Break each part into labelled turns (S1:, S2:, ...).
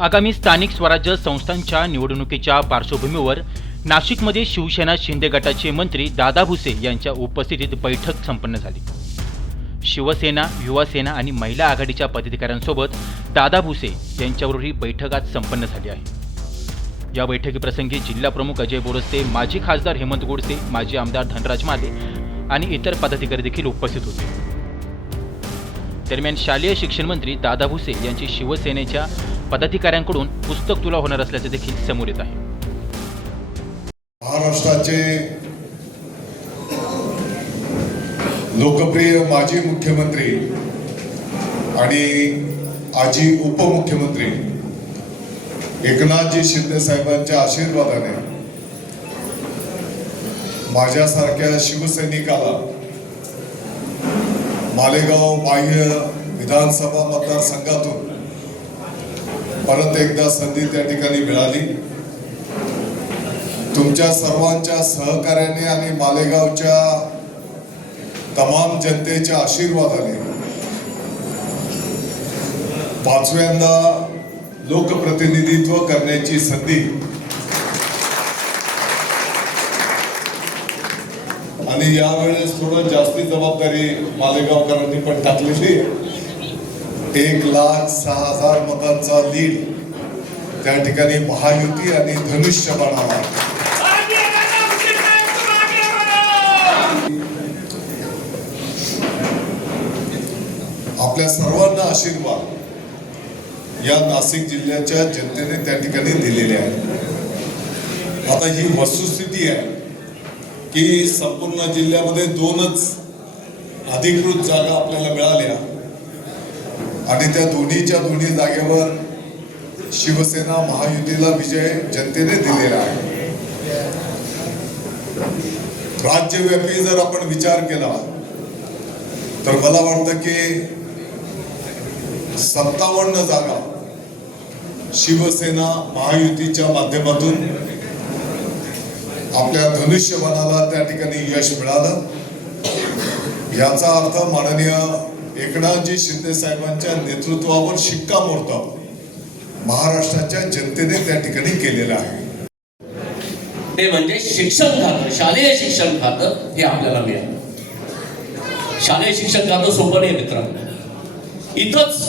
S1: आगामी स्थानिक स्वराज्य संस्थांच्या निवडणुकीच्या पार्श्वभूमीवर नाशिकमध्ये शिवसेना शिंदे गटाचे मंत्री दादा भुसे यांच्या उपस्थितीत बैठक संपन्न झाली. शिवसेना युवासेना आणि महिला आघाडीच्या पदाधिकाऱ्यांसोबत दादा भुसे यांच्यावर ही बैठक आज संपन्न झाली आहे. या बैठकीप्रसंगी जिल्हाप्रमुख अजय बोरस्ते माजी खासदार हेमंत गोडसे माजी आमदार धनराज माले आणि इतर पदाधिकारी देखील उपस्थित होते. दरम्यान शालेय शिक्षण मंत्री दादा भुसे यांची शिवसेनेच्या पदाधिकाऱ्यांकडून पुस्तक तुला होणार असल्याचे देखील समोर येत आहे.
S2: महाराष्ट्राचे लोकप्रिय माजी मुख्यमंत्री आणि आजी उपमुख्यमंत्री एकनाथजी शिंदे साहेबांच्या आशीर्वादाने माझ्यासारख्या शिवसैनिकाला मालेगाव बाह्य विधानसभा मतदारसंघातून परत एकदा संधी त्या ठिकाणी मिळाली तुमच्या सर्वांच्या सहकार्याने आणि मालेगावच्या तमाम जनतेच्या आशीर्वादाने पाचव्यांदा लोकप्रतिनिधित्व करण्याची संधी आणि यावेळेस थोडं जास्ती जबाबदारी मालेगावकरांनी पण टाकलेली आहे. एक लाख सहा हजार मतांचा लीड त्या ठिकाणी महायुती आणि धनुष्य बनावा. आपल्या सर्वांना आशीर्वाद. या नाशिक जिल्ह्याच्या जनतेने त्या ठिकाणी दिलेले आहे आता ही वस्तुस्थिती आहे की संपूर्ण जिल्ह्यामध्ये दोनच अधिकृत जागा आपल्याला मिळाल्या. आणि त्या दोन्हीच्या दोन्ही जागेवर शिवसेना महायुतीला विजय जनतेने दिलेला आहे. राज्यव्यापी जर आपण विचार केला तर मला वाटतं की सत्तावन्न जागा शिवसेना महायुतीच्या माध्यमातून आपल्या धनुष्यबाणाला त्या ठिकाणी यश मिळालं. याचा अर्थ माननीय एकनाथजी शिंदे साहेबांच्या नेतृत्वावर शिक्कामोर्तब महाराष्ट्राच्या जनतेने त्या ठिकाणी केलेला आहे.
S3: ते म्हणजे शिक्षण खातं शालेय शिक्षण खातं हे आपल्याला मिळालं. शालेय शिक्षण खातं सोपं नाही मित्रांनो. इथंच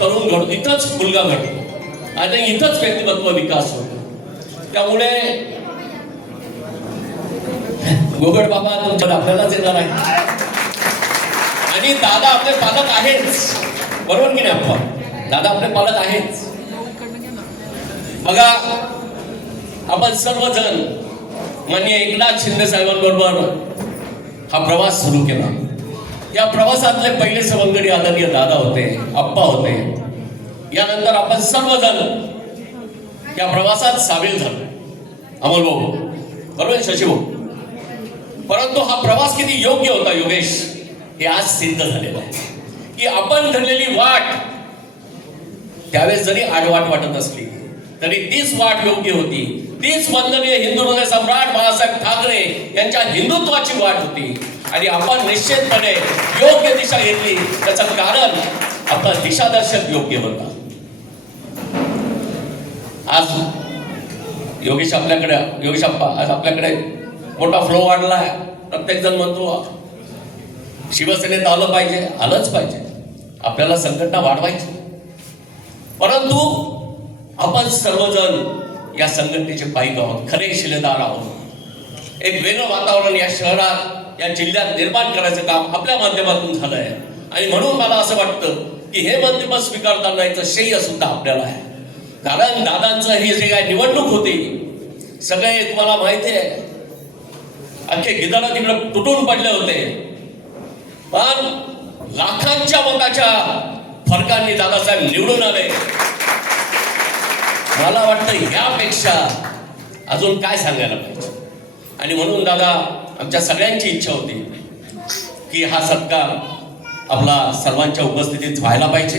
S3: तरुण घडतो इथंच मुलगा घडतो आणि इथंच व्यक्तिमत्व विकास होतो. त्यामुळे गोगट बाबा तुमच्या आपल्यालाच येणार आहे. आणि दादा आपले पालक आहेच. बरोबर की नाही आपण दादा आपले पालक आहेच. बघा आपण सर्वजण माननीय एकनाथ शिंदे साहेबांबरोबर हा प्रवास सुरू केला. या प्रवासातले पहिले सवंगडी आदरणीय दादा होते आप्पा होते. यानंतर आपण सर्वजण या प्रवासात सामील झालो. अमोल भाऊ बरोबर आहे, शशी भाऊ? परंतु हा प्रवास किती योग्य होता योगेश? हे आज सिद्ध झालेलं आहे. की आपण धरलेली वाट त्यावेळेस जरी आडवाट वाटत असली तरी तीच वाट योग्य होती. तीच वंदनीय हिंदू हृदय सम्राट बाळासाहेब ठाकरे यांच्या हिंदुत्वाची वाट होती. आणि आपण निश्चितपणे योग्य दिशा घेतली. त्याचं कारण आपला दिशादर्शक योग्य होता आज योगेश आपल्याकडे योगेश आज आपल्याकडे मोठा फ्लो वाढला प्रत्येक जण म्हणतो शिवसेनेत आलं पाहिजे आलंच पाहिजे. आपल्याला संघटना वाढवायची. परंतु आपण सर्वजण या संघटनेचे पाईक आहोत खरे शिलेदार आहोत. एक वेगळं वातावरण या शहरात या जिल्ह्यात निर्माण करायचं काम आपल्या माध्यमातून झालं आहे आणि म्हणून मला असं वाटतं की हे मंत्रिपद स्वीकारताना याचं श्रेय सुद्धा आपल्याला आहे. कारण दादांचं ही जे काय निवडणूक होती सगळे तुम्हाला माहिती आहे. अख्खे गिदारा तिकडे तुटून पडले होते पण लाखांच्या मताच्या फरकांनी दादासाहेब निवडून आले? मला वाटतं यापेक्षा अजून काय सांगायला पाहिजे? आणि म्हणून दादा आमच्या सगळ्यांची इच्छा होती की हा सत्कार आपला सर्वांच्या उपस्थितीत व्हायला पाहिजे.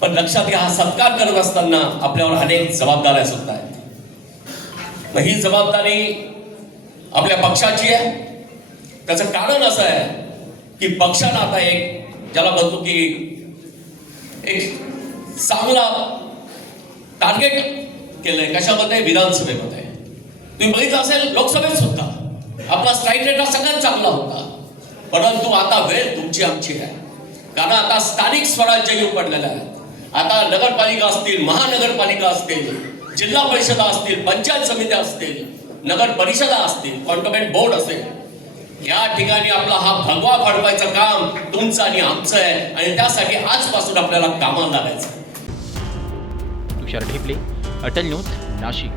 S3: पण लक्षात घ्या हा सत्कार करत असताना आपल्यावर अनेक जबाबदाऱ्या सुद्धा आहेत. मग ही जबाबदारी आपल्या पक्षाची आहे. त्याचं कारण असं आहे की पक्षाला आता एक ज्याला म्हणतो की एक चांगला टार्गेट केलंय. कशामध्ये? विधानसभेमध्ये. तुम्ही बघितलं असेल लोकसभेत सुद्धा. आपला स्ट्राईक रेट हा सगळ्यात चांगला होता. परंतु आता वेळ तुमची आमची आहे. कारण आता स्थानिक स्वराज्य येऊ पडलेलं आहे. आता नगरपालिका असतील महानगरपालिका असतील जिल्हा परिषदा असतील पंचायत समित्या असतील नगर परिषदा असतील कॉन्टोमेंट बोर्ड असेल या ठिकाणी आपला हा भगवा फाडवायचं काम तुमचं आणि आमचं आहे. आणि त्यासाठी आजपासून आपल्याला कामाला लागायचं
S1: तुषार ढेपले अटल न्यूज नाशिक.